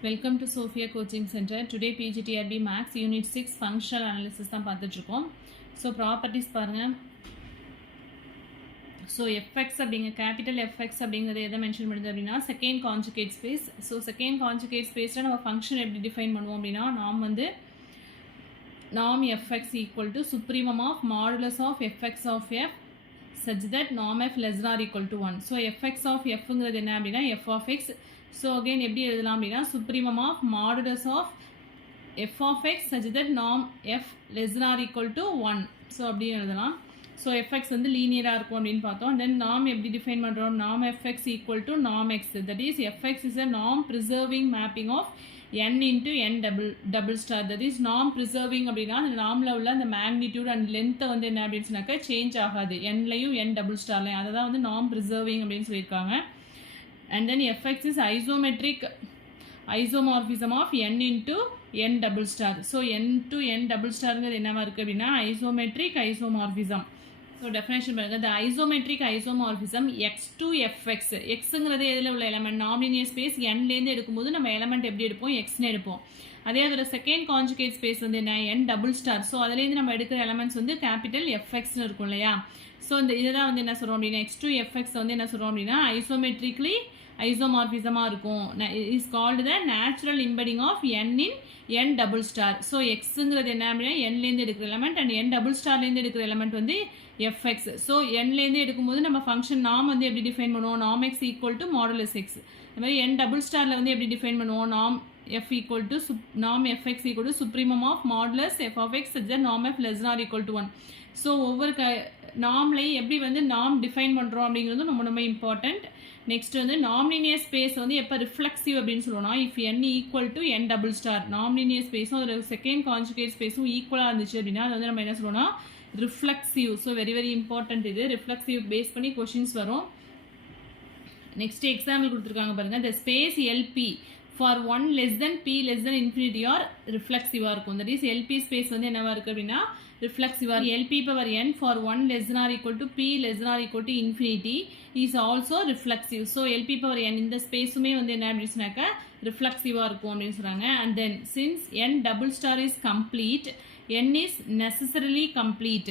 Welcome to Sophia Coaching Center. Today PGTRB Max Unit 6 Functional Analysis தான் பார்த்துட்டு இருக்கோம். So properties பாருங்க. So fx அப்படிங்க capital fx அப்படிங்கறது எதை மென்ஷன் பண்ணுது அப்படின்னா second conjugate space. So second conjugate spaceல நம்ம ஃபங்க்ஷன் எப்படி டிஃபைன் பண்ணுவோம் அப்படின்னா norm fx equal to supremum of modulus of fx of f such that norm f less than or equal to 1. So fx of fங்கிறது என்ன அப்படின்னா f of x. So again எப்படி எழுதலாம் அப்படின்னா supremum of modulus of f of x such that norm f less than or equal to 1. So அப்படி எழுதலாம். So fx வந்து லீனியரா இருக்கும் அப்படின்னு பார்த்தோம். Then norm எப்படி டிஃபைன் பண்றோம்? norm fx equal to norm x. That is fx is a norm preserving mapping of n into n double star. That is norm preserving அப்படின்னா அந்த நார்ம்ல உள்ள அந்த magnitude and length வந்து என்ன அப்படின்னு சொன்னாக்க சேஞ்ச் ஆகாது. nலையும் n double starலையும் அதை தான் வந்து norm preserving அப்படின்னு சொல்லியிருக்காங்க. And then fx is isometric isomorphism of n into n double star. So n to n double starங்கிறது என்னவா இருக்கு அப்படின்னா isometric isomorphism. So definition பாருங்க, the isometric isomorphism x to fx. xங்கிறது எதில் உள்ள எலமெண்ட் நாமினியர் ஸ்பேஸ் nலேருந்து எடுக்கும்போது நம்ம எலமெண்ட் எப்படி எடுப்போம் xன்னு எடுப்போம். அதே அதோட செகண்ட் கான்ஜுகேட் ஸ்பேஸ் வந்து என்ன n டபுள் ஸ்டார். ஸோ அதுலேருந்து நம்ம எடுக்கிற எலமெண்ட்ஸ் வந்து கேபிட்டல் fxன்னு இருக்கும் இல்லையா. ஸோ இந்த இதுதான் வந்து என்ன சொல்கிறோம் அப்படின்னா x to fx வந்து என்ன சொல்கிறோம் அப்படின்னா ஐசோமெட்ரிக்லி ஐசோமார்பிசமாக இருக்கும். Is called the natural embedding of n in n double star. So எக்ஸுங்கிறது என்ன அப்படின்னா nலேருந்து எடுக்கிற எலமெண்ட் அண்ட் n டபுள் ஸ்டார்லேருந்து எடுக்கிற எலமெண்ட் வந்து fx. ஸோ nலேருந்து எடுக்கும்போது நம்ம ஃபங்க்ஷன் நாம் வந்து எப்படி டிஃபைன் பண்ணுவோம்? norm x equal to modulus X. அது மாதிரி n டபுள் ஸ்டாரில் வந்து எப்படி டிஃபைன் பண்ணுவோம்? norm f equal to norm fx equal to supremum of modulus f of x such that norm f less than or equal to 1. So ஒவ்வொரு நார்ம்லையும் எப்படி வந்து நார்ம் டிஃபைன் பண்ணுறோம் அப்படிங்கிறது ரொம்ப இம்பார்ட்டண்ட். நெக்ஸ்ட் வந்து நாம்லினியர் ஸ்பேஸ் வந்து எப்போ ரிஃப்ளெக்சிவ் அப்படின்னு சொல்லுவோம்னா if n equal to n double star. Normed linear ஸ்பேஸும் அதோட செகண்ட் கான்ஜுகேட் ஸ்பேஸும் ஈக்குவலாக இருந்துச்சு அப்படின்னா அது வந்து நம்ம என்ன சொல்லுவோம்னா ரிஃப்ளெக்சிவ். ஸோ வெரி இம்பார்ட்டன்ட் இது. ரிஃப்ளெக்சிவ் பேஸ் பண்ணி கொஷின்ஸ் வரும். நெக்ஸ்ட் எக்ஸாம்பிள் கொடுத்துருக்காங்க பாருங்க. the space LP for 1 less than p less than infinity or reflexive இருக்கும். that is LP space வந்து என்னவா இருக்கு அப்படின்னா reflexive. LP power n for 1 less than or equal to p less than or equal to infinity is also reflexive. so LP power n இந்த ஸ்பேஸுமே வந்து என்ன அப்படின்னு சொன்னாக்க ரிஃப்ளெக்சிவா இருக்கும் அப்படின்னு சொல்றாங்க. and then since n double star is complete, n is necessarily complete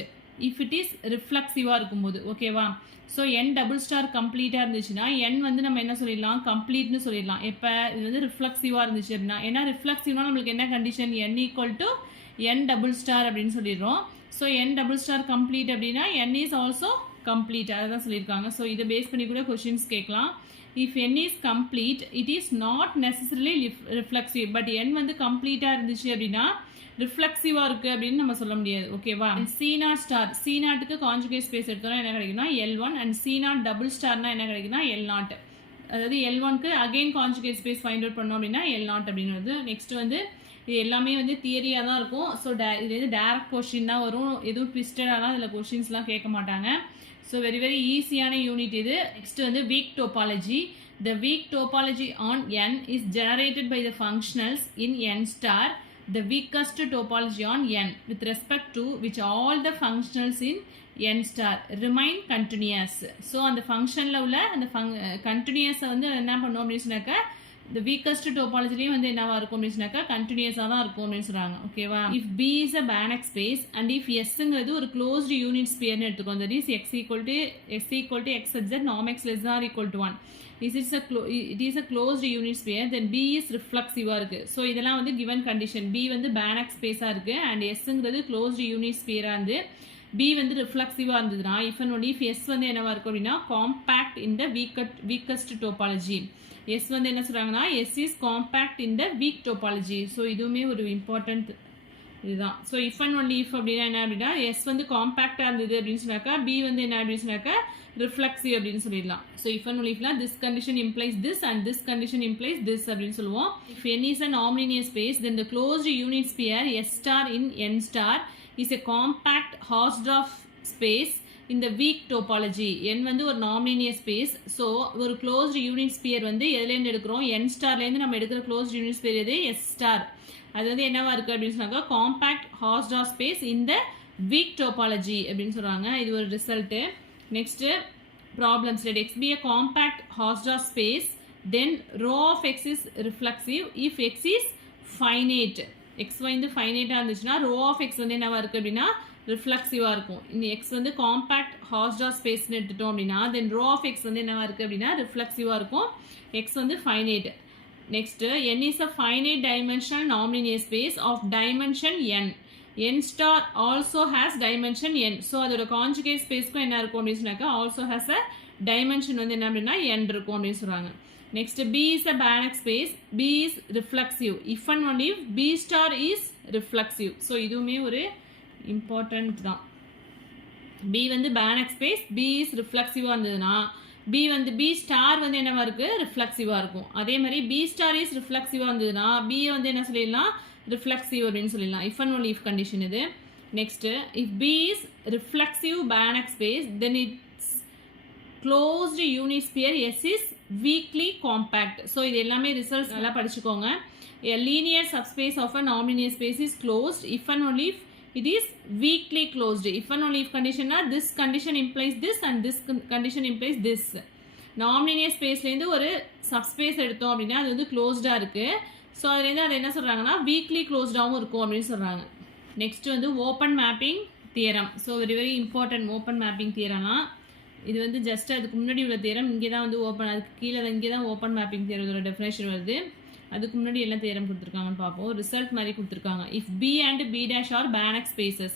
if it is reflexive இருக்கும்போது. ஓகேவா? ஸோ n டபுள் ஸ்டார் கம்ப்ளீட்டாக இருந்துச்சுன்னா n வந்து நம்ம என்ன சொல்லிடலாம்? கம்ப்ளீட்னு சொல்லிடலாம். எப்போ இது வந்து ரிஃப்ளெக்சிவாக இருந்துச்சு அப்படின்னா. ஏன்னா ரிஃப்ளெக்சிவ்னா நம்மளுக்கு என்ன condition? n equal to n double star அப்படின்னு சொல்லிடுறோம். So n double star complete அப்படின்னா n இஸ் ஆல்சோ கம்ப்ளீட். அதை தான் சொல்லியிருக்காங்க. ஸோ இதை பேஸ் பண்ணி கூட கொஷின்ஸ் கேட்கலாம். If n is complete it is not necessarily reflexive. But n வந்து கம்ப்ளீட்டாக இருந்துச்சு அப்படின்னா ரிஃப்ளெக்சிவாக இருக்குது அப்படின்னு நம்ம சொல்ல முடியாது. ஓகேவா? C0 ஸ்டார், C0க்கு கான்ஜுகேட் ஸ்பேஸ் எடுத்தோம்னா என்ன கிடைக்குன்னா L1 அண்ட் C0 டபுள் ஸ்டார்னா என்ன கிடைக்குன்னா L0. அதாவது L1க்கு again conjugate space find out பண்ணோம் அப்படின்னா L0 அப்படின்றது. நெக்ஸ்ட் வந்து இது எல்லாமே வந்து தியரியாக தான் இருக்கும். ஸோ இது வந்து டேரக்ட் கொஷின் தான் வரும். எதுவும் ட்விஸ்டடாலாம் இதில் கொஷின்ஸ்லாம் கேட்க மாட்டாங்க. ஸோ வெரி ஈஸியான யூனிட் இது. நெக்ஸ்ட் வந்து week topology. The weak topology on n is generated by the functionals in n star. The weakest topology on n with respect to which all the functionals in n star remain continuous. So அந்த ஃபங்க்ஷனில் உள்ள அந்த கண்டினியூஸை வந்து என்ன பண்ணுவோம் அப்படின்னு சொன்னாக்க the weakest topologyலேயும் வந்து என்னவா இருக்கும் அப்படின்னு சொன்னாக்க கண்டினியூஸாக தான் இருக்கும் அப்படின்னு சொல்கிறாங்க. ஓகேவா? If b is a Banach space and if sங்கிறது ஒரு closed unit sphere எடுத்துக்கோம். that is x equal to x such that norm x less than or equal to 1. it is a closed unit sphere, then b is reflexive இருக்கு. So இதெல்லாம் வந்து given condition. b வந்து Banach space-ஆ இருக்கு and sங்கிறது closed unit sphere-ஆ இருந்து b வந்து ரிஃப்ளெக்சிவாக இருந்ததுன்னா if and only if s வந்து என்னவா இருக்கும் அப்படின்னா compact in the weakest topology. s வந்து என்ன சொல்கிறாங்கன்னா s is compact in the weak topology. So இதுவுமே ஒரு இம்பார்ட்டன்ட் இதுதான். So if and only if அப்படின்னா என்ன அப்படின்னா எஸ் வந்து காம்பேக்டாக இருந்தது அப்படின்னு சொன்னாக்கா பி வந்து என்ன அப்படின்னு சொன்னாக்கா ரிஃப்ளெக்சிவ் அப்படின்னு சொல்லிடலாம். ஸோ இஃப் அண்ட் ஒன்லி இஃப்லாம் this condition implies this and this condition implies this அப்படின்னு சொல்லுவோம். இஃப் n is a nonlinear space then the closed unit sphere s star in n star is a compact Hausdorff space in the weak topology. n வந்து ஒரு nonlinear space. So ஒரு closed unit sphere வந்து எதுலேருந்து எடுக்கிறோம்? n starலேருந்து நம்ம எடுக்கிற closed unit sphere எது? s star. அது வந்து என்னவா இருக்குது அப்படின்னு சொன்னாக்கா காம்பேக்ட் Hausdorff ஸ்பேஸ் இந்த வீக் டோபாலஜி அப்படின்னு சொல்கிறாங்க. இது ஒரு result. Next problems. let x be a compact Hausdorff space then rho of x is reflexive if x is finite. x வந்து finite இருந்துச்சுன்னா rho of x வந்து என்னவா இருக்கு அப்படின்னா ரிஃப்ளெக்சிவாக இருக்கும். இந்த x வந்து காம்பேக்ட் ஹார்ஸ்டா ஸ்பேஸ்னு எடுத்துட்டோம் அப்படின்னா தென் ரோ ஆஃப் எக்ஸ் வந்து என்னவா இருக்குது அப்படின்னா ரிஃப்ளெக்சிவாக இருக்கும். x வந்து finite. Next n is a finite dimensional nonlinear space of dimension n. n star also has dimension n. So அதோட கான்ஜுகேட் ஸ்பேஸ்க்கும் என்ன இருக்கும் அப்படின்னு சொன்னாக்கா also has a dimension வந்து என்ன அப்படின்னா n இருக்கும் அப்படின்னு சொல்கிறாங்க. Next b is a Banach space. b is reflexive if and only if b star is reflexive. So இதுவுமே ஒரு இம்பார்ட்டன்ட் தான். b வந்து Banach space, b is reflexiவாக இருந்ததுன்னா b வந்து b ஸ்டார் வந்து என்னவா இருக்குது ரிஃப்ளெக்சிவாக இருக்கும். அதே மாதிரி b ஸ்டார் இஸ் ரிஃப்ளெக்சிவாக இருந்ததுன்னா b வந்து என்ன சொல்லிடலாம் ரிஃப்ளெக்சிவ் அப்படின்னு சொல்லிடலாம். If and only if condition இது. Next if b is reflexive Banach space then its closed unit sphere S is weakly compact. So இது எல்லாமே ரிசல்ட்ஸ் நல்லா படிச்சுக்கோங்க. A linear subspace of a nonlinear space is closed if and only if it is weakly closed. If and only if condition are this condition implies this and this condition implies this. nonlinear ஸ்பேஸ்லேருந்து ஒரு subspace எடுத்தோம் அப்படின்னா அது வந்து க்ளோஸ்டாக இருக்குது. So அதுலேருந்து அது என்ன சொல்கிறாங்கன்னா வீக்லி க்ளோஸ்டாகவும் இருக்கும் அப்படின்னு சொல்கிறாங்க. நெக்ஸ்ட் வந்து open mapping theorem. So very very important open mapping தியரம்லாம். இது வந்து ஜஸ்ட் அதுக்கு முன்னாடி உள்ள தியரம் இங்கே தான் வந்து ஓப்பன், அதுக்கு கீழே இங்கே தான் ஓப்பன் மேப்பிங் தியரத்தோட டெஃபினேஷன் வருது. அதுக்கு முன்னாடி எல்லாம் தியரம் கொடுத்துருக்காங்கன்னு பார்ப்போம். ரிசல்ட் மாதிரி கொடுத்துருக்காங்க. If b and b dash are Banach spaces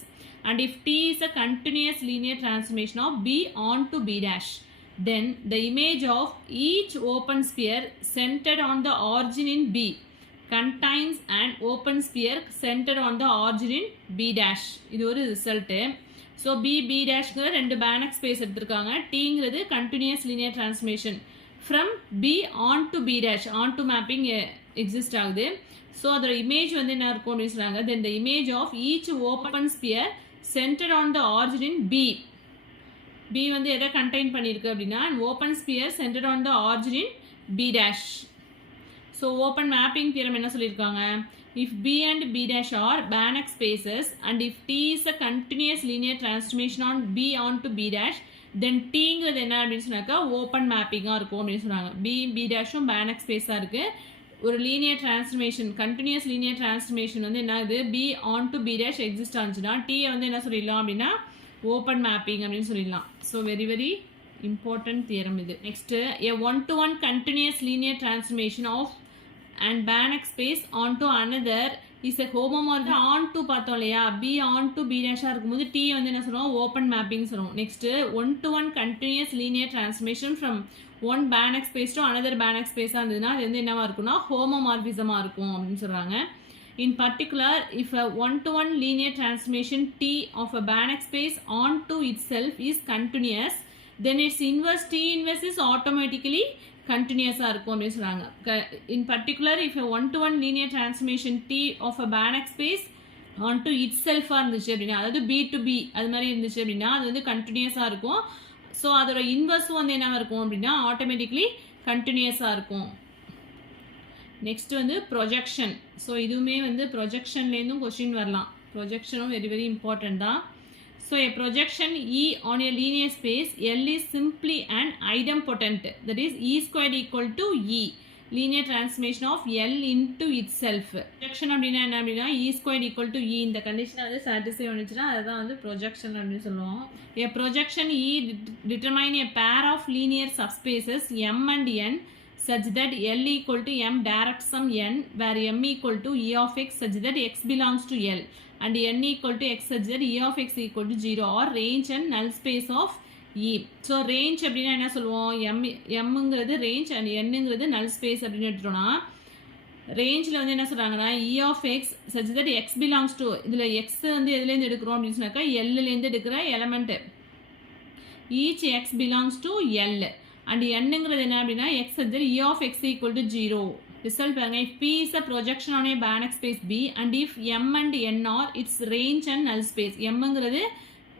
and if t is a continuous linear transformation of b onto b dash then the image of each open sphere centered on the origin in b contains an open sphere centered on the origin in b dash. இது ஒரு result. So b டேஷ்ங்கிற ரெண்டு Banach space எடுத்திருக்காங்க. tங்கிறது continuous linear transformation from b on to b dash on to mapping exist ஆகுது. So அதோட image வந்து என்ன இருக்கும் அப்படின்னு சொல்கிறாங்க. Then the image of each open sphere centred on the origin in b வந்து எதை கண்டெயின் பண்ணியிருக்கு அப்படின்னா open sphere centred on the origin in b dash. So open mapping theorem என்ன சொல்லியிருக்காங்க. If b and b dash are Banach spaces and if t is a continuous linear transformation on b onto b dash then tங்கிறது என்ன அப்படின்னு சொன்னாக்கா open மேப்பிங்காக இருக்கும் அப்படின்னு சொன்னாங்க. b டேஷும் Banach ஸ்பேஸாக இருக்குது. ஒரு linear transformation continuous linear transformation வந்து என்ன ஆகுது b onto b dash exist ஆச்சுன்னா t வந்து என்ன சொல்லிடலாம் அப்படின்னா ஓப்பன் மேப்பிங் அப்படின்னு சொல்லிடலாம். So very very important theorem இது. Next a one-to-one continuous linear transformation of and Banach space onto another is a homomorphic onto பார்த்தோம் இல்லையா. b onto b dash இருக்கும்போது t வந்து என்ன சொல்லுவோம் ஓப்பன் மேப்பிங் சொல்லுவோம். Next one to one continuous linear transformation from one Banach space to another Banach space இருந்ததுன்னா அது வந்து என்னவா இருக்குன்னா ஹோமோமார்பிசமாக இருக்கும் அப்படின்னு சொல்கிறாங்க. In particular, if a one-to-one linear transformation T of a Banach space onto itself is continuous, then its inverse T inverse is automatically continuous-ஆ இருக்கும் அப்படின்னு சொல்கிறாங்க. In particular, if a one-to-one linear transformation T of a Banach space onto itself-ஆ இருந்துச்சு அப்படின்னா அதாவது B to B அது மாதிரி இருந்துச்சு அப்படின்னா அது வந்து கண்டினியூஸாக இருக்கும். ஸோ அதோட இன்வர்ஸும் வந்து என்னவா இருக்கும் அப்படின்னா ஆட்டோமேட்டிக்லி கண்டினியூஸாக இருக்கும். நெக்ஸ்ட் வந்து ப்ரொஜெக்ஷன். ஸோ இதுவுமே வந்து ப்ரொஜெக்ஷன்லேருந்தும் கொஸ்டின் வரலாம். ப்ரொஜெக்ஷனும் வெரி வெரி இம்பார்ட்டன்ட் தான். So a projection E on a linear space L is simply an idempotent, that is E squared equal to E, linear transformation of L into itself. Projection அப்படின்னா என்ன அப்படின்னா E squared equal to E இந்த கண்டிஷனை வந்து satisfy பண்ணிச்சுன்னா அதுதான் வந்து projection அப்படின்னு சொல்லுவோம். A projection E determine a pair of linear subspaces M and N such that L equal to M direct sum N where M equal to E of X such that X belongs to L and N equal to X such that E of X equal to 0 or range and null space of E. So range அப்படின்னா என்ன சொல்லுவோம் எம்ங்கிறது range and என்னங்கிறது null space அப்படின்னு எடுத்துட்டோம்னா ரேஞ்சில் வந்து என்ன சொல்கிறாங்கன்னா E of X such that X belongs to இதில் X வந்து எதுலேருந்து எடுக்கிறோம் அப்படின்னு சொன்னாக்கா Lலேருந்து எடுக்கிற element each X belongs to L and என்னங்கிறது என்ன அப்படின்னா X such that E of X equal to 0. Result பாருங்க. if P is a projection on a Banach space B and if M and N are its range and null space, Mங்கிறது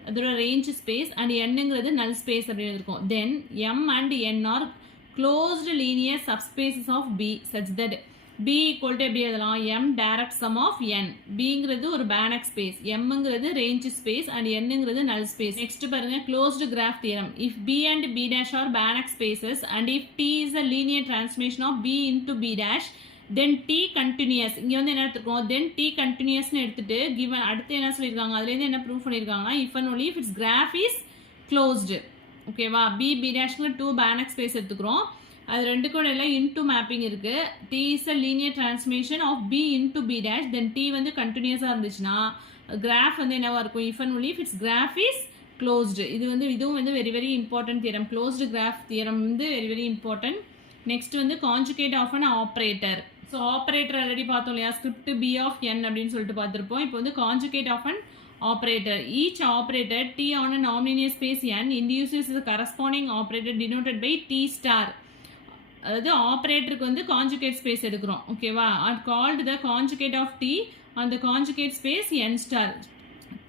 அதோட range space and Nங்கிறது null space அப்படின்னு இருக்கும். then M and N are closed linear subspaces of B such that b equal to எப்படி எழுதலாம் m direct sum of n bங்கிறது ஒரு Banach space mங்கிறது range space and nங்கிறது null space next பாருங்க closed graph theorem if b and b dash are Banach spaces and if t is a linear transformation of b into b dash then t continuous இங்க வந்து என்ன எடுத்துக்கோம் then t continuous னு எடுத்துட்டு given அடுத்து என்ன சொல்லிருக்காங்க அதுல இருந்து என்ன proof பண்ணிருக்காங்கன்னா if and only if its graph is closed ஓகேவா b b dash க்கு 2 Banach space எடுத்துக்கிறோம் அது ரெண்டுக்கும் இடையில into mapping இருக்கு t is a linear transformation of b into b dash then t வந்து continuous இருந்துச்சுனா graph வந்து என்னவா இருக்கும் if and only if its graph is closed இதுவும் வந்து very very important theorem closed graph theorem வந்து very very important next வந்து conjugate of an operator so operator already பார்த்தோம் இல்லையா script b of n அப்படினு சொல்லிட்டு பார்த்திருப்போம் இப்போ வந்து conjugate of an operator each operator t on a nonlinear space n induces the corresponding operator denoted by t star அதாவது ஆபரேட்டருக்கு வந்து conjugate space எடுக்கிறோம் ஓகேவா it called the conjugate of T அந்த கான்ஜுகேட் ஸ்பேஸ் என் ஸ்டார்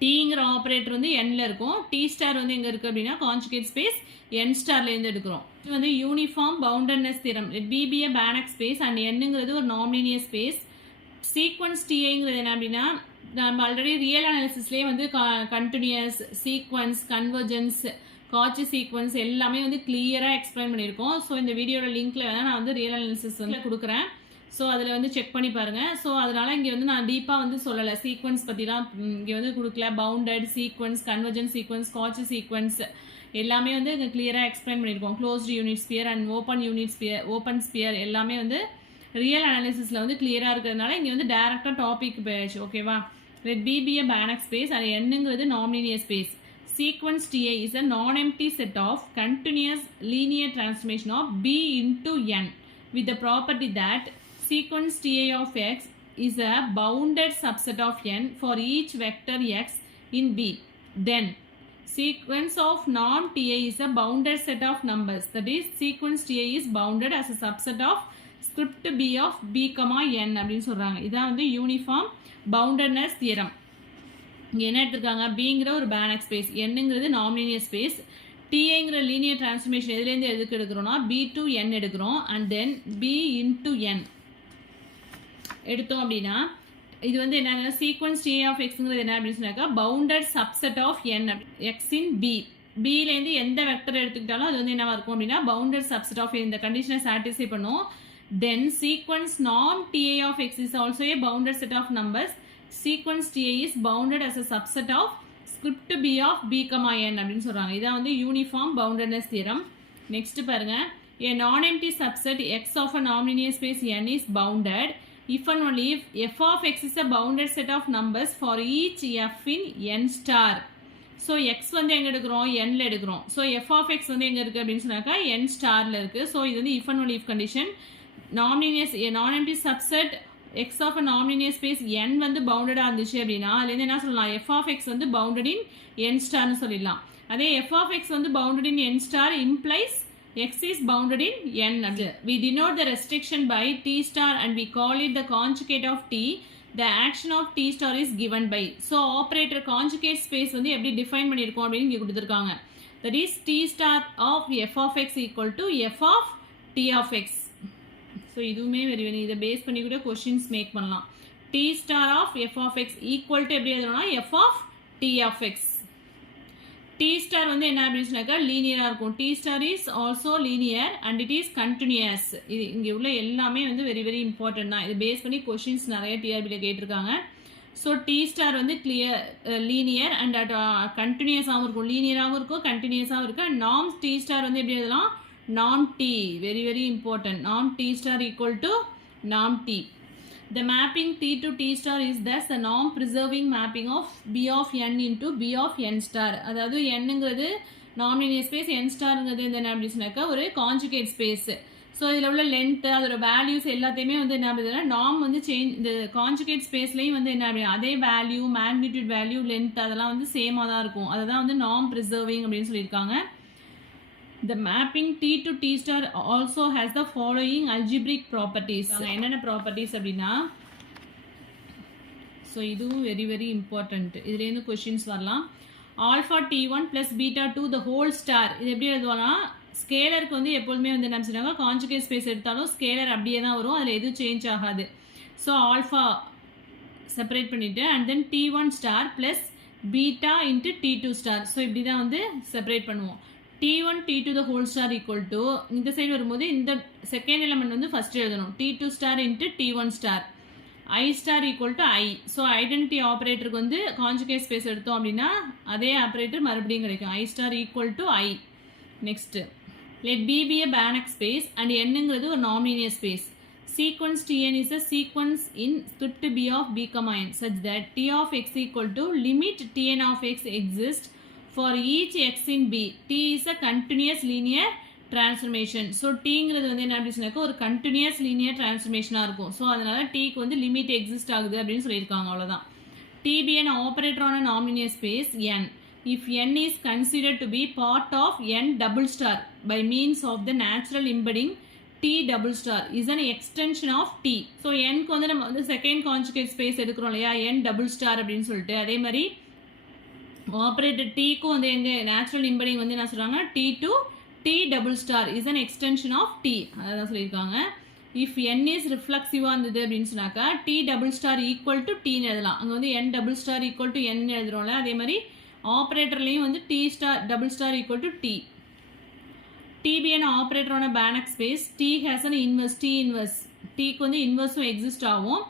டீங்கிற operator வந்து என்ல இருக்கும் T star வந்து எங்கே இருக்குது அப்படின்னா கான்ஜுகேட் ஸ்பேஸ் என் ஸ்டார்லேருந்து எடுக்கிறோம் இது வந்து uniform boundedness theorem b be a Banach space and என்னங்கிறது ஒரு நாமினியர் ஸ்பேஸ் சீக்வன்ஸ் டிஏங்கிறது என்ன அப்படின்னா நம்ம ஆல்ரெடி ரியல் அனாலிசிஸ்லேயே வந்து கண்டினியூஸ் சீக்வன்ஸ் கன்வர்ஜென்ஸ் காட்சி சீக்வன்ஸ் எல்லாமே வந்து கிளியராக எக்ஸ்பிளைன் பண்ணியிருக்கோம் ஸோ இந்த வீடியோட லிங்க்கில் வேணால் நான் வந்து ரியல் அனாலிசிஸ் வந்து கொடுக்குறேன் ஸோ அதில் வந்து செக் பண்ணி பாருங்கள் ஸோ அதனால் இங்கே வந்து நான் டீப்பாக வந்து சொல்லலை சீக்வன்ஸ் பற்றிலாம் இங்கே வந்து கொடுக்கல பவுண்டட் சீக்வன்ஸ் கன்வர்ஜன் சீக்வன்ஸ் காட்சி சீக்வன்ஸ் எல்லாமே வந்து இங்கே கிளியராக எக்ஸ்பிளைன் பண்ணியிருக்கோம் closed unit sphere and open sphere எல்லாமே வந்து ரியல் அனாலிசிஸில் வந்து கிளியராக இருக்கிறதுனால இங்கே வந்து டேரெக்டாக டாபிக் போயிடுச்சு ஓகேவா let B be a Banach space அது என்னங்கிறது நாமினியர் space sequence TA is a non-empty set of continuous linear transformation of b into n with the property that sequence TA of x is a bounded subset of n for each vector x in B. Then sequence of non-TA is a bounded set of numbers that is sequence TA is bounded as a subset of script b of b comma n அப்படின்னு சொல்றாங்க இதான் வந்து uniform boundedness theorem இங்கே என்ன எடுத்துருக்காங்க பிங்கிற ஒரு பேனக் space என்னங்கிறது நாமினியர் ஸ்பேஸ் டிஏங்கிற லீனியர் டிரான்ஸ்ஃபர்மேஷன் எதுலேருந்து எதுக்கு எடுக்கிறோம்னா பி டு என் எடுக்கிறோம் அண்ட் தென் பி இன்டு என் எடுத்தோம் அப்படின்னா இது வந்து என்ன சீக்வன்ஸ் டி ஆஃப் எக்ஸுங்கிறது என்ன அப்படின்னு சொன்னாக்கா bounded subset of n x in b பிலேருந்து எந்த வெக்டர் எடுத்துக்கிட்டாலும் அது வந்து என்னவா இருக்கும் அப்படின்னா பவுண்டட் சப்செட் ஆஃப் இந்த கண்டிஷனை சாட்டிஸ்ஃபை பண்ணும் தென் சீக்வன்ஸ் நான் TA of x is also a bounded set of numbers sequence TA is bounded as a subset of script b of b comma n அப்படின்னு சொல்றாங்க இதான் வந்து யூனிஃபார்ம் பவுண்டட்னஸ் தியரம் நெக்ஸ்ட் பாருங்க a non-empty subset x of a nonlinear space n is bounded if and only if f of x is a bounded set of numbers for each f in n star so x வந்து எங்க எடுக்கிறோம் n ல எடுக்கிறோம் so f of x வந்து எங்க இருக்கு அப்படின்னு சொன்னாக்கா n starல இருக்கு so இது வந்து if and only if condition non-empty subset x of a nonlinear space n வந்து பவுண்டடா இருந்துச்சு அப்படின்னா அதுலேருந்து என்ன சொல்லலாம் f of x வந்து bounded in n starனு சொல்லிடலாம் அதே f of x வந்து bounded in n star implies x is bounded in n we denote the restriction by t star and we call it the conjugate of t the action of t star is given by so operator conjugate space வந்து எப்படி define பண்ணியிருக்கோம் அப்படின்னு இங்கே கொடுத்துருக்காங்க that is t star of f of x equal to f of t of x so இதுவுமே இதை base பண்ணி கூட கொஷின்ஸ் மேக் பண்ணலாம் T star of f of x equal to எப்படி எழுதணும்னா f of T of x T star வந்து என்ன அப்படின்னு சொன்னாக்கா லீனியராக இருக்கும் T star is also linear and it is continuous இது இங்கே உள்ள எல்லாமே வந்து வெரி வெரி இம்பார்ட்டன்ட் தான் இது பேஸ் பண்ணி கொஷின்ஸ் நிறைய டிஆர்பியில் கேட்டிருக்காங்க ஸோ டி ஸ்டார் வந்து லீனியர் அண்ட் கண்டினியூஸாகவும் இருக்கும் லீனியராகவும் இருக்கும் கண்டினியூஸாகவும் இருக்கும் அண்ட் நாம் டி ஸ்டார் வந்து எப்படி எழுதலாம் norm t very very important norm t star equal to norm t the mapping t to t star is thus the norm preserving mapping of b of n into b of n star அதாவது nங்கிறது நாமினியர் space n ஸ்டார்ங்கிறது என்ன அப்படின்னு சொன்னாக்கா ஒரு conjugate space so இதில் உள்ள length அதோட values எல்லாத்தையுமே வந்து என்ன அப்படின்னா நார்ம் வந்து சேஞ்ச் இந்த கான்ஜுகேட் ஸ்பேஸ்லேயும் வந்து என்ன அப்படின்னா அதே வேல்யூ மேக்னிடியூட் வேல்யூ லென்த் அதெல்லாம் வந்து சேமாக தான் இருக்கும் அதை தான் வந்து நார்ம் ப்ரிசர்விங் அப்படின்னு சொல்லியிருக்காங்க The mapping T to T star also has the following algebraic properties. என்னென்ன properties அப்படின்னா ஸோ இதுவும் வெரி வெரி இம்பார்ட்டன்ட் இதுலேருந்து கொஷின்ஸ் வரலாம் alpha T1 + beta 2 the whole star இது எப்படி எழுதுவோம்னா ஸ்கேலருக்கு வந்து எப்போதுமே வந்து என்ன சொல்லுவாங்க, கான்ஜுகேட் ஸ்பேஸ் எடுத்தாலும் ஸ்கேலர் அப்படியே தான் வரும், அதில் எதுவும் சேஞ்ச் ஆகாது. ஸோ ஆல்ஃபா செப்பரேட் பண்ணிவிட்டு and then T1 star plus beta into T2 star. So இப்படி தான் வந்து செப்பரேட் பண்ணுவோம். T1 T2 the whole star equal to இந்த சைடு வரும்போது இந்த செகண்ட் எலிமெண்ட் வந்து ஃபர்ஸ்ட் எழுதணும். T2 star into T1 star I star equal to I. ஸோ ஐடென்டிட்டி ஆப்ரேட்டருக்கு வந்து கான்ஜுகேட் ஸ்பேஸ் எடுத்தோம் அப்படின்னா அதே ஆப்ரேட்டர் மறுபடியும் கிடைக்கும். I star equal to I. Next let B be a Banach space and Nங்கிறது ஒரு நாமினியர் space. Sequence Tn is a sequence in script B of B, N such that T of x equal to limit Tn of x exists for each x in B. T is a continuous linear transformation. So Tங்கிறது வந்து என்ன அப்படி சொன்னாக்க ஒரு continuous linear transformationாக இருக்கும். So அதனால Tக்கு வந்து limit exist ஆகுது அப்படின்னு சொல்லியிருக்காங்க, அவ்வளோதான். T be an operator on a nonlinear space N. If N is considered to be part of N double star by means of the natural embedding T double star is an extension of T. So Nக்கு வந்து நம்ம வந்து second conjugate space எடுக்கிறோம் இல்லையா, N double star அப்படின்னு சொல்லிட்டு, அதே மாதிரி operator Tக்கும் வந்து எங்க நேச்சுரல் இம்பெடிங் வந்து என்ன சொல்றாங்க, T to T double star is an extension of T. அதான் சொல்லியிருக்காங்க. If N is reflexive இருந்தது அப்படின்னு சொன்னாக்கா T double star equal to T எழுதலாம். அங்கே வந்து N double star equal to N எழுதுறோம்ல, அதே மாதிரி ஆப்ரேட்டர்லையும் வந்து T star double star equal to T. T be an operator on a Banach space. T has an inverse, T inverse. Tக்கு வந்து இன்வர்ஸும் exist ஆகும்.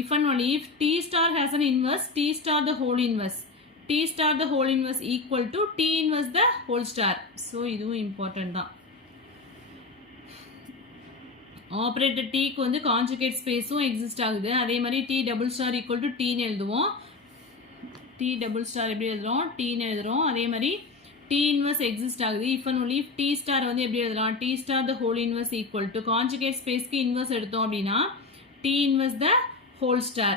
If and only if T star has an inverse, T star the whole inverse. T star the whole inverse equal to T inverse the whole star. So இதுவும் important தான். Operator Tக்கு வந்து conjugate ஸ்பேஸும் exist ஆகுது. அதே மாதிரி T double star equal to Tன்னு எழுதுவோம். T டபுள் ஸ்டார் எப்படி எழுதுறோம், Tன்னு எழுதுறோம். அதே மாதிரி T inverse எக்ஸிஸ்ட் ஆகுது. If and only if T star வந்து எப்படி எழுதலாம், T star the whole inverse equal to conjugate ஸ்பேஸ்க்கு இன்வர்ஸ் எடுத்தோம் அப்படின்னா T inverse the whole star.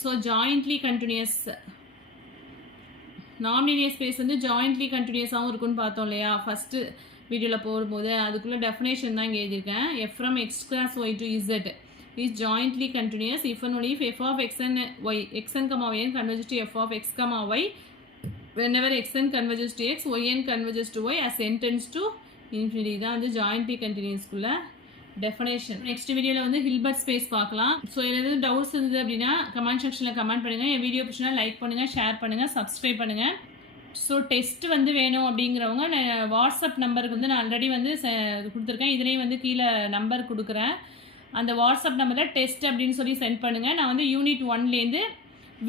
So jointly continuous நாமினியர் ஸ்பேஸ் வந்து ஜாயிண்ட்லி கண்டினியூஸாகவும் இருக்குன்னு பார்த்தோம் இல்லையா ஃபஸ்ட்டு வீடியோவில் போகும்போது. அதுக்குள்ளே டெஃபினேஷன் தான் இங்கே எழுதியிருக்கேன். F from x class y to z is jointly continuous if and only if f of x and y, xn comma yn converges to f of x comma y whenever xn converges to x, yn converges to y as n tends to infinity. தான் வந்து jointly continuousக்குள்ள definition. Next வீடியோவில் வந்து Hilbert space பார்க்கலாம். So எதாவது doubts இருந்தது அப்படின்னா comment செக்ஷனில் comment பண்ணுங்கள். என் வீடியோ பிடிச்சினா லைக் பண்ணுங்கள், ஷேர் பண்ணுங்கள், சப்ஸ்கிரைப் பண்ணுங்கள். ஸோ டெஸ்ட் வந்து வேணும் அப்படிங்கிறவங்க நான் வாட்ஸ்அப் நம்பருக்கு வந்து நான் ஆல்ரெடி வந்து கொடுத்துருக்கேன். இதுலேயும் வந்து கீழே நம்பர் கொடுக்குறேன். அந்த வாட்ஸ்அப் நம்பரில் டெஸ்ட் அப்படின்னு சொல்லி சென்ட் பண்ணுங்கள். நான் வந்து யூனிட் 1லேருந்து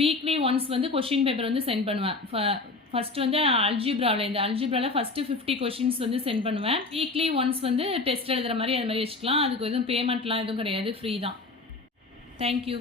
வீக்லி ஒன்ஸ் வந்து கொஷின் பேப்பர் வந்து சென்ட் பண்ணுவேன். ஃபஸ்ட்டு வந்து அல்ஜிப்ராவில் ஃபஸ்ட்டு 50 கொஷின்ஸ் வந்து சென்ட் பண்ணுவேன். வீக்லி ஒன்ஸ் வந்து டெஸ்ட் எழுதுகிற மாதிரி அது மாதிரி வச்சுக்கலாம். அதுக்கு எதுவும் பேமெண்ட்லாம் எதுவும் கிடையாது, ஃப்ரீ தான். தேங்க்யூ.